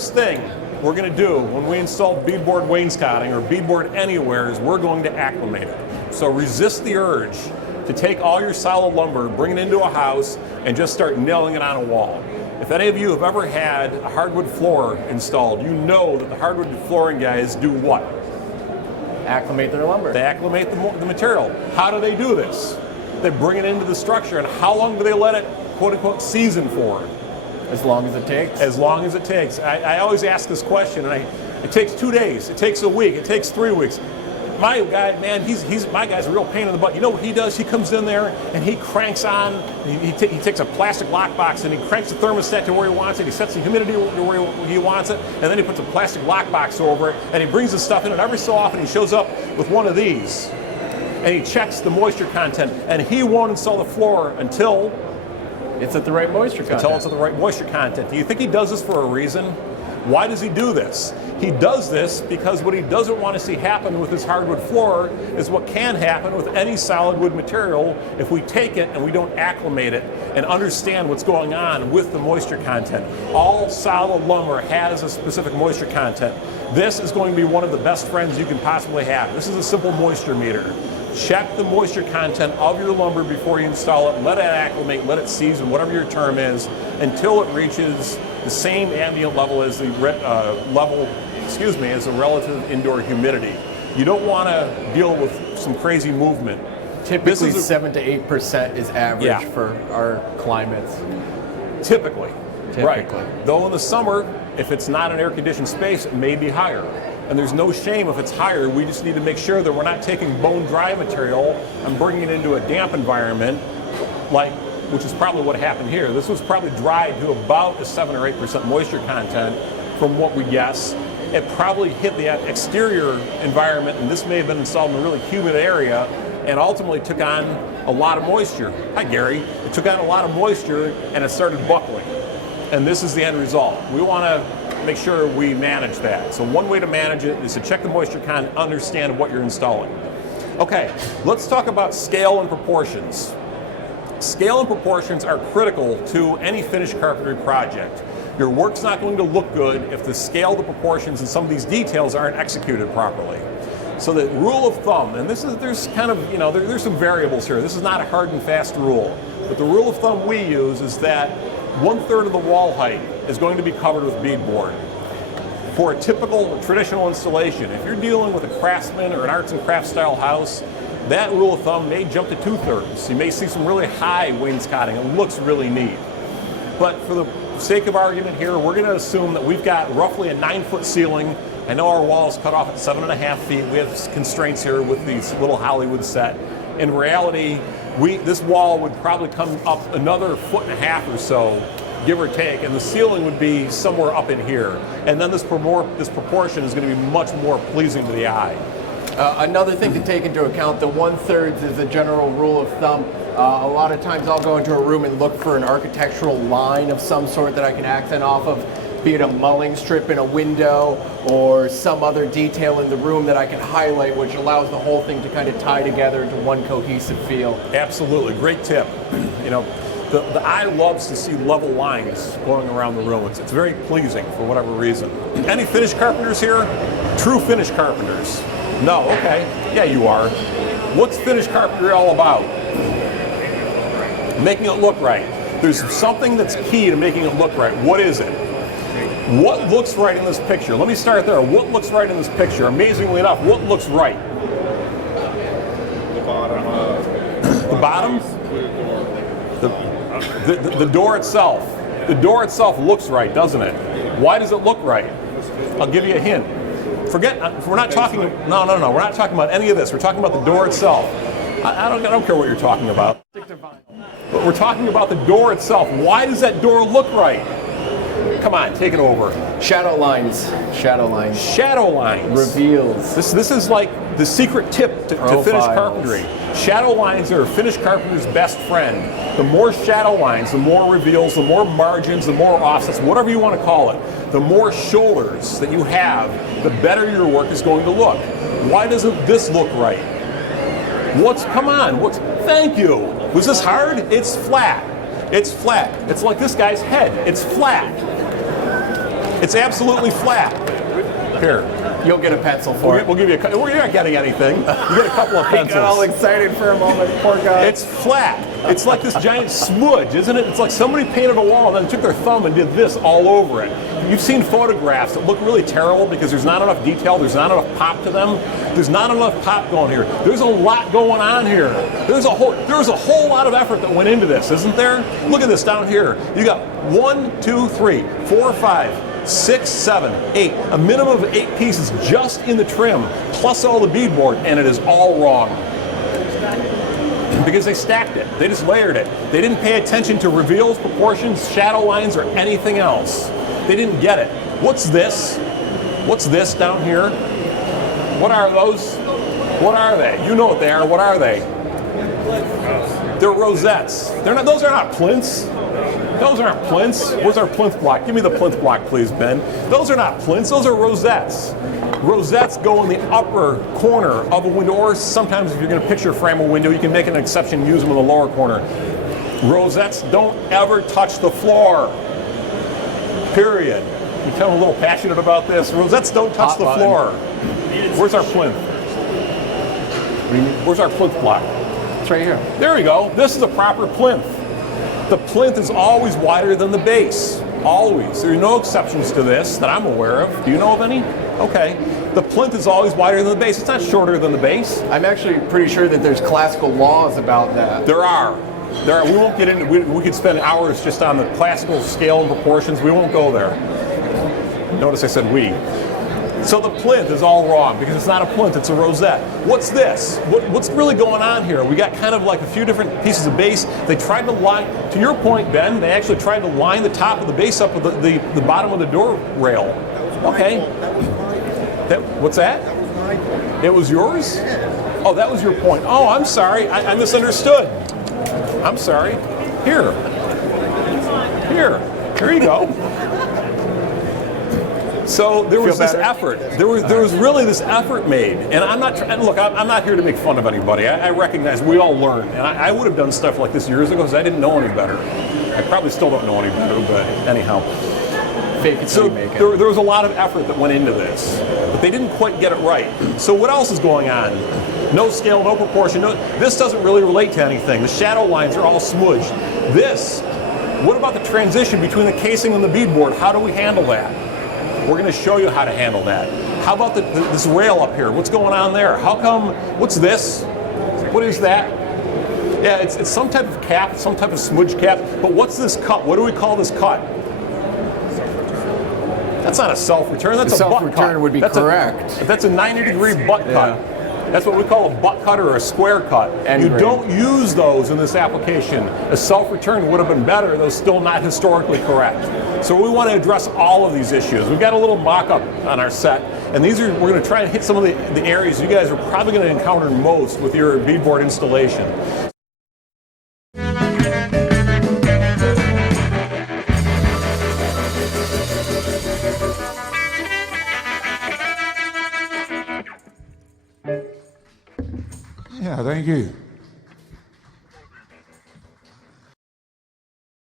first thing we're going to do when we install beadboard wainscoting or beadboard anywhere is we're going to acclimate it. So resist the urge to take all your solid lumber, bring it into a house, and just start nailing it on a wall. If any of you have ever had a hardwood floor installed, you know that the hardwood flooring guys do what? Acclimate their lumber. They acclimate the material. How do they do this? They bring it into the structure, and how long do they let it, quote unquote, season for? As long as it takes. As long as it takes. I always ask this question, and it takes 2 days, it takes a week, it takes 3 weeks. My guy, man, my guy's a real pain in the butt. You know what he does? He comes in there and he cranks on, he takes a plastic lockbox and he cranks the thermostat to where he wants it, he sets the humidity to where he wants it, and then he puts a plastic lockbox over it, and he brings the stuff in, and every so often he shows up with one of these, and he checks the moisture content, and he won't install the floor until it's at the right moisture content. Until it's at the right moisture content. Do you think he does this for a reason? Why does he do this? He does this because what he doesn't want to see happen with his hardwood floor is what can happen with any solid wood material if we take it and we don't acclimate it and understand what's going on with the moisture content. All solid lumber has a specific moisture content. This is going to be one of the best friends you can possibly have. This is a simple moisture meter. Check the moisture content of your lumber before you install it. Let it acclimate, let it season, whatever your term is, until it reaches the same ambient level as the as the relative indoor humidity. You don't want to deal with some crazy movement. Typically 7 to 8% is average for our climates. Typically. Right. Though in the summer, if it's not an air-conditioned space, it may be higher. And there's no shame if it's higher. We just need to make sure that we're not taking bone-dry material and bringing it into a damp environment, which is probably what happened here. This was probably dried to about a 7 or 8% moisture content from what we guess. It probably hit the exterior environment, and this may have been installed in a really humid area, and ultimately took on a lot of moisture. Hi, Gary. It took on a lot of moisture, and it started buckling. And this is the end result. We want to make sure we manage that. So one way to manage it is to check the moisture content, understand what you're installing. Okay, let's talk about scale and proportions. Scale and proportions are critical to any finished carpentry project. Your work's not going to look good if the scale, the proportions, and some of these details aren't executed properly. So the rule of thumb, and there's kind of, there's some variables here. This is not a hard and fast rule, but the rule of thumb we use is that 1/3 of the wall height is going to be covered with beadboard. For a typical traditional installation, if you're dealing with a craftsman or an arts and crafts style house, that rule of thumb may jump to 2/3. You may see some really high wainscoting. It looks really neat. But for the sake of argument here, we're going to assume that we've got roughly a 9-foot ceiling. I know our wall is cut off at 7.5 feet. We have constraints here with these little Hollywood set. In reality, this wall would probably come up another 1.5 feet or so, give or take, and the ceiling would be somewhere up in here. And then this proportion is going to be much more pleasing to the eye. Another thing to take into account, the 1/3 is a general rule of thumb. A lot of times I'll go into a room and look for an architectural line of some sort that I can accent off of, be it a mulling strip in a window or some other detail in the room that I can highlight, which allows the whole thing to kind of tie together into one cohesive feel. Absolutely, great tip. The eye loves to see level lines going around the room. It's very pleasing for whatever reason. Any finished carpenters here? True finished carpenters? No, okay. Yeah, you are. What's finished carpentry all about? Making it look right. There's something that's key to making it look right. What is it? What looks right in this picture? Let me start there. What looks right in this picture? Amazingly enough, what looks right? The bottom. The bottom? The door itself. The door itself looks right, doesn't it? Why does it look right? I'll give you a hint. We're not talking, no, we're not talking about any of this. We're talking about the door itself. I don't care what you're talking about. But we're talking about the door itself. Why does that door look right? Come on, take it over. Shadow lines. Shadow lines. Shadow lines. Reveals. This is like the secret tip to finished carpentry. Shadow lines are a finished carpenter's best friend. The more shadow lines, the more reveals, the more margins, the more offsets, whatever you want to call it, the more shoulders that you have, the better your work is going to look. Why doesn't this look right? Thank you. Was this hard? It's flat. It's flat. It's like this guy's head. It's flat. It's absolutely flat. Here. You'll get a pencil for it. We'll give you a. You're not getting anything. You get a couple of I pencils. got all excited for a moment, poor guy. It's flat. It's like this giant smudge, isn't it? It's like somebody painted a wall and then took their thumb and did this all over it. You've seen photographs that look really terrible because there's not enough detail, there's not enough pop to them. There's not enough pop going here. There's a lot going on here. There's a whole lot of effort that went into this, isn't there? Look at this down here. You got 1, 2, 3, 4, 5, 6, 7, 8. A minimum of 8 pieces just in the trim, plus all the beadboard, and it is all wrong. Because they stacked it. They just layered it. They didn't pay attention to reveals, proportions, shadow lines, or anything else. They didn't get it. What's this? What's this down here? What are those? What are they? You know what they are. What are they? They're rosettes. They're not. Those are not plinths. Those aren't plinths. Where's our plinth block? Give me the plinth block, please, Ben. Those are not plinths. Those are rosettes. Rosettes go in the upper corner of a window, or sometimes if you're going to picture frame a window, you can make an exception, use them in the lower corner. Rosettes don't ever touch the floor. Period. You become a little passionate about this. Rosettes don't touch the floor. Where's our plinth? Where's our plinth block? It's right here. There we go. This is a proper plinth. The plinth is always wider than the base. Always. There are no exceptions to this that I'm aware of. Do you know of any? Okay. The plinth is always wider than the base. It's not shorter than the base. I'm actually pretty sure that there's classical laws about that. There are. We won't get into. We could spend hours just on the classical scale and proportions. We won't go there. Notice I said we. So the plinth is all wrong because it's not a plinth, it's a rosette. What's this? What's really going on here? We got kind of like a few different pieces of base. They tried to line, to your point, Ben, they actually tried to line the top of the base up with the bottom of the door rail. Okay. What's that? It was yours? Oh, that was your point. Oh, I'm sorry. I misunderstood. I'm sorry. Here you go. So there was this effort. There was really this effort made, and I'm not here to make fun of anybody. I recognize we all learn, and I would have done stuff like this years ago because I didn't know any better. I probably still don't know any better, but anyhow. Fake it till you make it. There was a lot of effort that went into this, but they didn't quite get it right. So what else is going on? No scale, no proportion. This doesn't really relate to anything. The shadow lines are all smudged. What about the transition between the casing and the beadboard? How do we handle that? We're going to show you how to handle that. How about this rail up here? What's going on there? How come, what's this? What is that? Yeah, it's some type of cap, some type of smudge cap, but what's this cut? What do we call this cut? That's not a self-return, that's a butt cut. Self-return would be correct. That's a 90-degree butt cut. That's what we call a butt cut or a square cut. You don't use those in this application. A self-return would have been better, though still not historically correct. So we want to address all of these issues. We've got a little mock-up on our set, and we're going to try and hit some of the areas you guys are probably going to encounter most with your beadboard installation. Yeah, thank you.